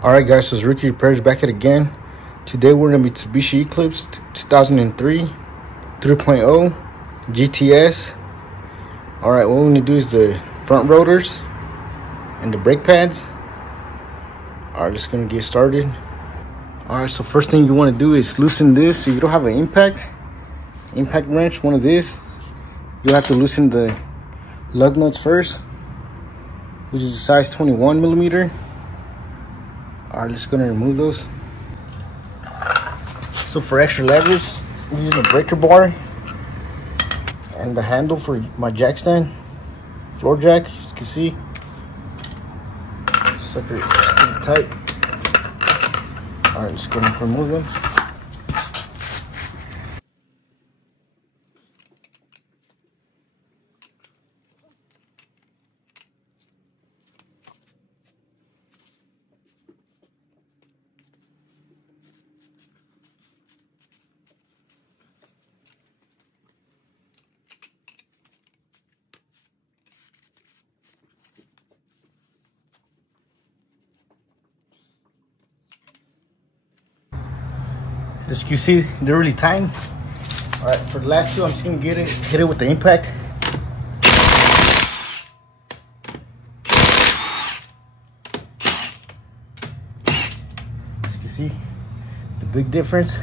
Alright guys, so it's Ricky Repairs back at it again. Today we're in a Mitsubishi Eclipse 2003 3.0 GTS. Alright, what we're going to do is the front rotors and the brake pads. Alright, just going to get started. Alright, so first thing you want to do is loosen this. If you don't have an impact wrench, one of this, you'll have to loosen the lug nuts first, which is a size 21 millimeter. Alright, just gonna remove those. So for extra leverage, I'm using a breaker bar and the handle for my jack stand, floor jack, as you can see. Sucker is pretty tight. Alright, just gonna remove them. As you can see, they're really tight. All right, for the last two, I'm just gonna hit it with the impact. As you can see, the big difference.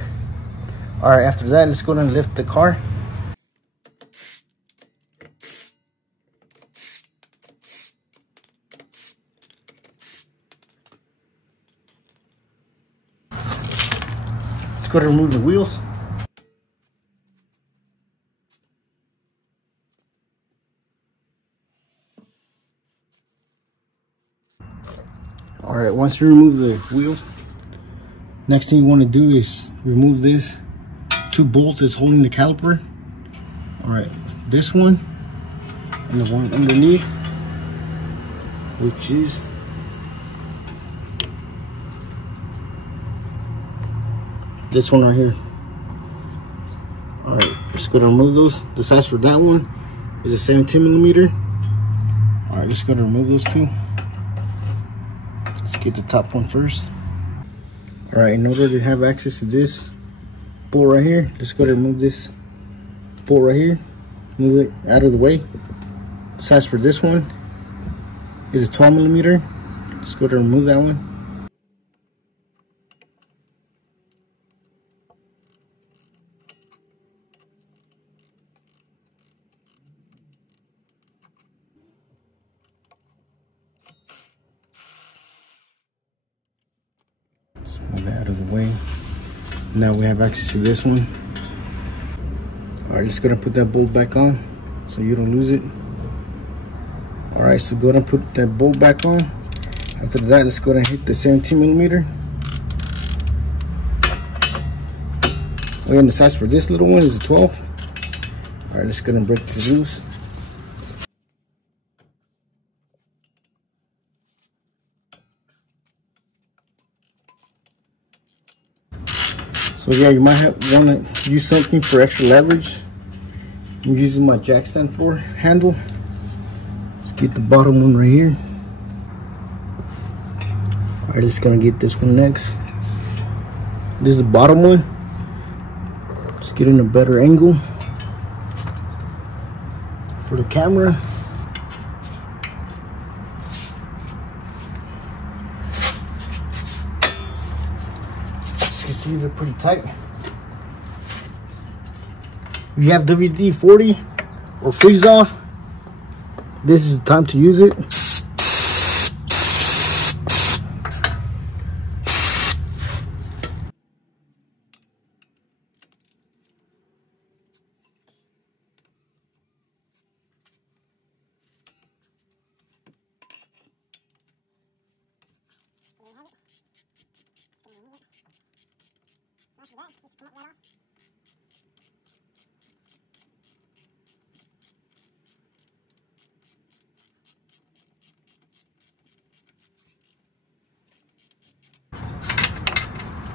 All right, after that, let's go and lift the car. Let's go to remove the wheels. All right, once you remove the wheels, next thing you want to do is remove this two bolts that's holding the caliper. All right, this one and the one underneath, which is this one right here. All right, just go to remove those. The size for that one is a 17 millimeter. All right, just go to remove those two. Let's get the top one first. All right, in order to have access to this bolt right here, let's go to remove this bolt right here. Move it out of the way. The size for this one is a 12 millimeter. Just go to remove that one. Just move that out of the way. Now we have access to this one. All right, let's go ahead and put that bolt back on so you don't lose it. All right, so go ahead and put that bolt back on. After that, let's go ahead and hit the 17 millimeter. Oh yeah, and the size for this little one is a 12. All right, let's go ahead and break this loose. So yeah, you might want to use something for extra leverage. I'm using my jack stand floor handle. Let's get the bottom one right here. All right, just gonna get this one next. This is the bottom one. Just getting a better angle for the camera. See, they're pretty tight. If you have WD-40 or freeze off, this is the time to use it.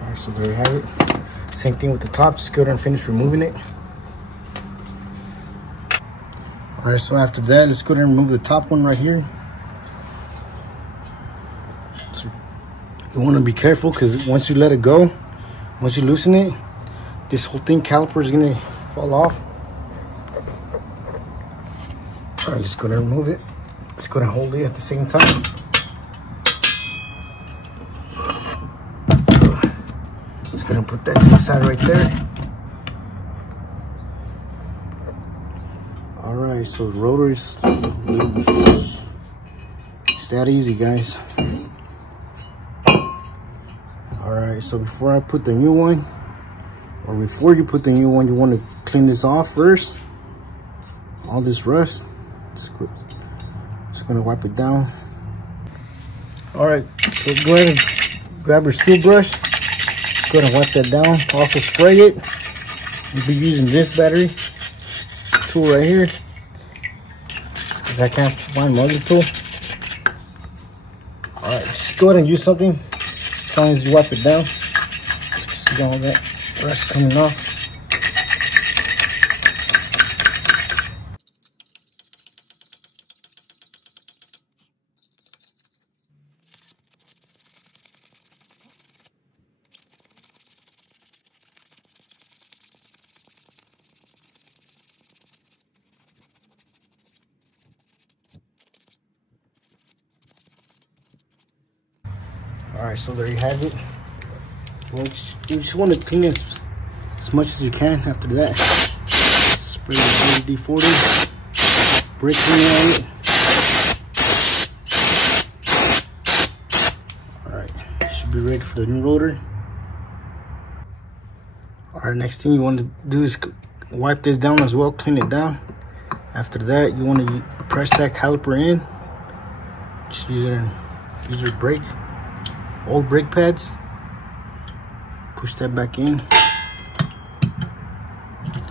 Alright, so there you have it. Same thing with the top, just go ahead and finish removing it. All right, so after that, let's go ahead and remove the top one right here. So You want to be careful because once you let it go, once you loosen it, this whole thing caliper is gonna fall off. All right, just gonna remove it. Just gonna hold it at the same time. Just gonna put that to the side right there. All right, so the rotor is loose. It's that easy, guys. All right, so before I put the new one, or before you put the new one, you want to clean this off first. All this rust. Just gonna wipe it down. All right, so go ahead and grab your steel brush. Just go ahead and wipe that down. Also spray it. You'll be using this battery tool right here, just because I can't find my other tool. All right, just go ahead and use something as long as you wipe it down. See all that rust coming off. All right, so there you have it. Well, you just want to clean it as much as you can. After that, spray the WD-40, brake cleaner on it. All right, should be ready for the new rotor. All right, next thing you want to do is wipe this down as well, clean it down. After that, you want to press that caliper in. Just use your brake. Old brake pads, push that back in.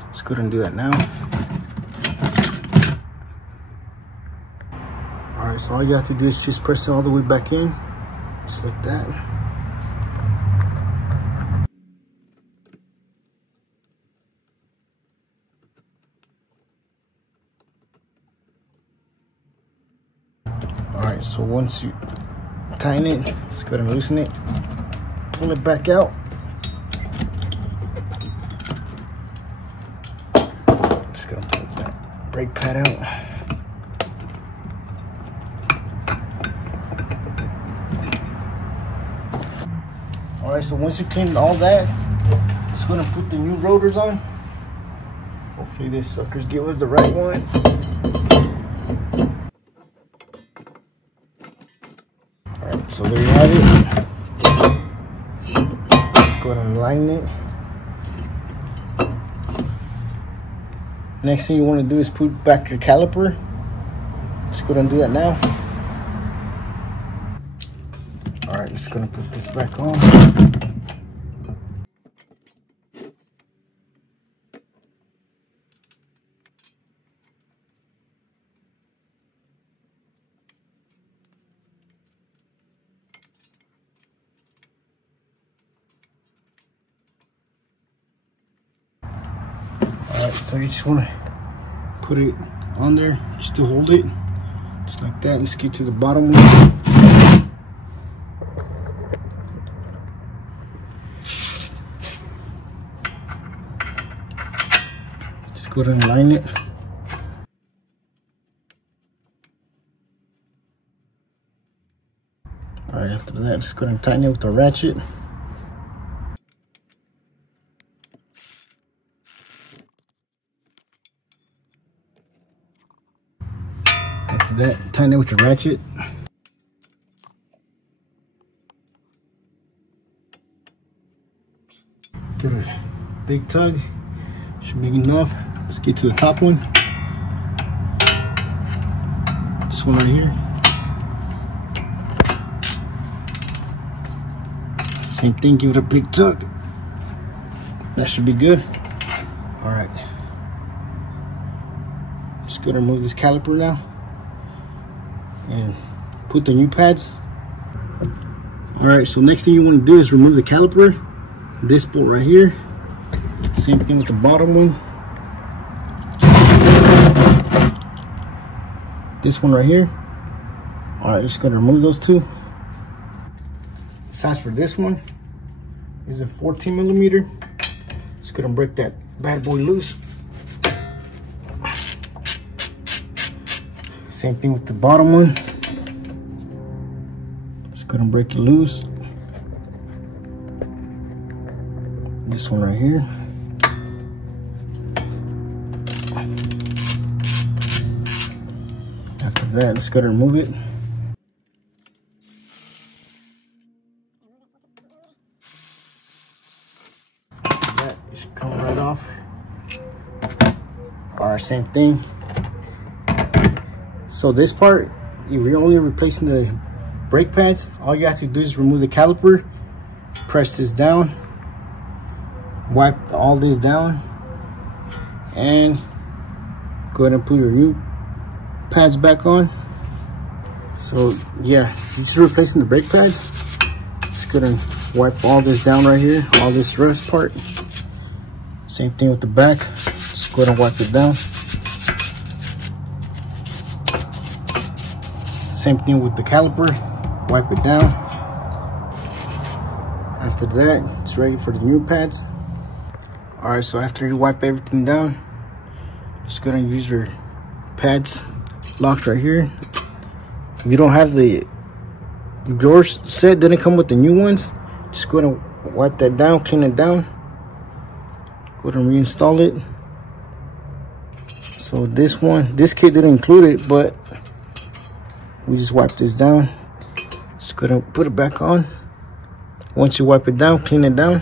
Let's go ahead and do that now. All right, so all you have to do is just press it all the way back in, just like that. All right, so once you tighten it, let's go ahead and loosen it, pull it back out. Just gonna pull that brake pad out. All right, so once you clean all that, just gonna put the new rotors on. Hopefully this suckers give us the right one. So there you have it. Let's go ahead and align it. Next thing you want to do is put back your caliper. Just go ahead and do that now. All right, just gonna put this back on. Alright, so you just want to put it on there just to hold it, just like that. Let's get to the bottom one. Just go ahead and line it. Alright, after that, just go ahead and tighten it with the ratchet. That, tighten it with your ratchet. Give it a big tug. Should be enough. Let's get to the top one. This one right here. Same thing, give it a big tug. That should be good. All right. Just gonna remove this caliper now and put the new pads. All right, so next thing you want to do is remove the caliper. This bolt right here. Same thing with the bottom one. This one right here. All right, just gonna remove those two. size for this one is a 14 millimeter. Just gonna break that bad boy loose. Same thing with the bottom one. Just gonna break it loose. This one right here. After that, let's go to remove it. That should come right off. Alright, same thing. So this part, if you're only replacing the brake pads, all you have to do is remove the caliper, press this down, wipe all this down, and go ahead and put your new pads back on. So yeah, just replacing the brake pads. Just gonna wipe all this down right here, all this rust part. Same thing with the back. Just go ahead and wipe it down. Same thing with the caliper, wipe it down. After that, it's ready for the new pads. All right, so after you wipe everything down, just gonna use your pads locked right here. If you don't have your set didn't come with the new ones, just go ahead and wipe that down, clean it down. Go ahead and reinstall it. So this kit didn't include it, but we just wipe this down. Just go ahead and put it back on. Once you wipe it down, clean it down.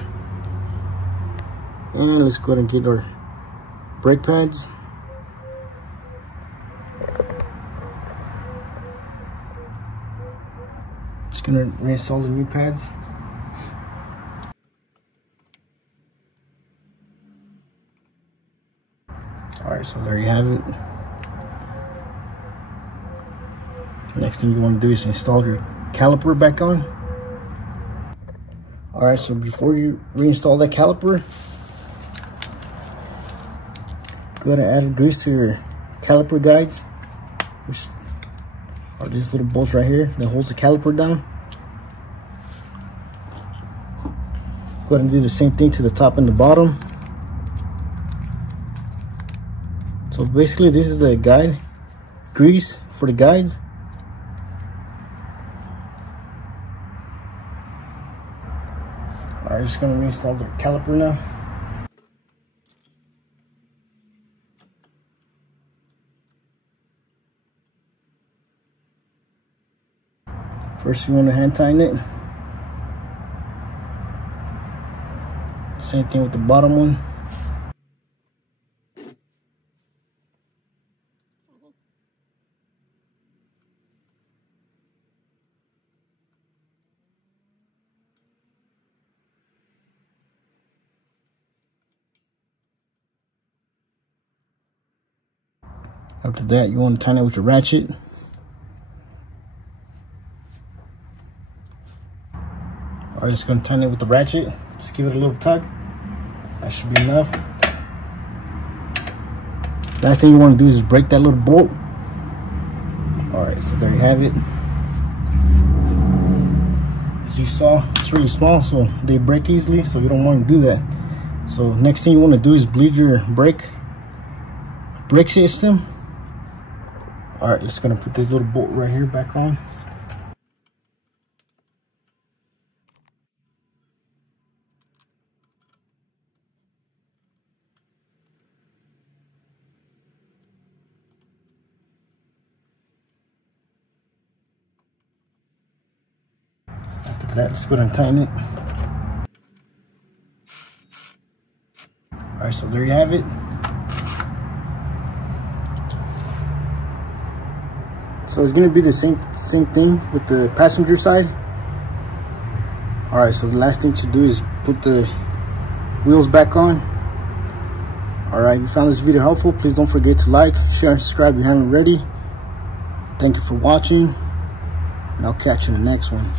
And let's go ahead and get our brake pads. Just gonna reinstall the new pads. Alright, so there you have it. Next thing you want to do is install your caliper back on. Alright, so before you reinstall that caliper, go ahead and add a grease to your caliper guides, which are these little bolts right here that holds the caliper down. Go ahead and do the same thing to the top and the bottom. So basically this is the guide grease for the guides. Alright, just gonna reinstall the caliper now. First you want to hand tighten it. Same thing with the bottom one. After that, you want to tighten it with your ratchet. Alright, just going to tighten it with the ratchet. Just give it a little tug. That should be enough. Last thing you want to do is break that little bolt. Alright, so there you have it. As you saw, it's really small, so they break easily, so you don't want to do that. So next thing you want to do is bleed your brake system. Alright, just gonna put this little bolt right here back on. After that, let's go ahead and tighten it. Alright, so there you have it. So it's gonna be the same thing with the passenger side. Alright, so the last thing to do is put the wheels back on. Alright, if you found this video helpful, please don't forget to like, share, and subscribe if you haven't already. Thank you for watching, and I'll catch you in the next one.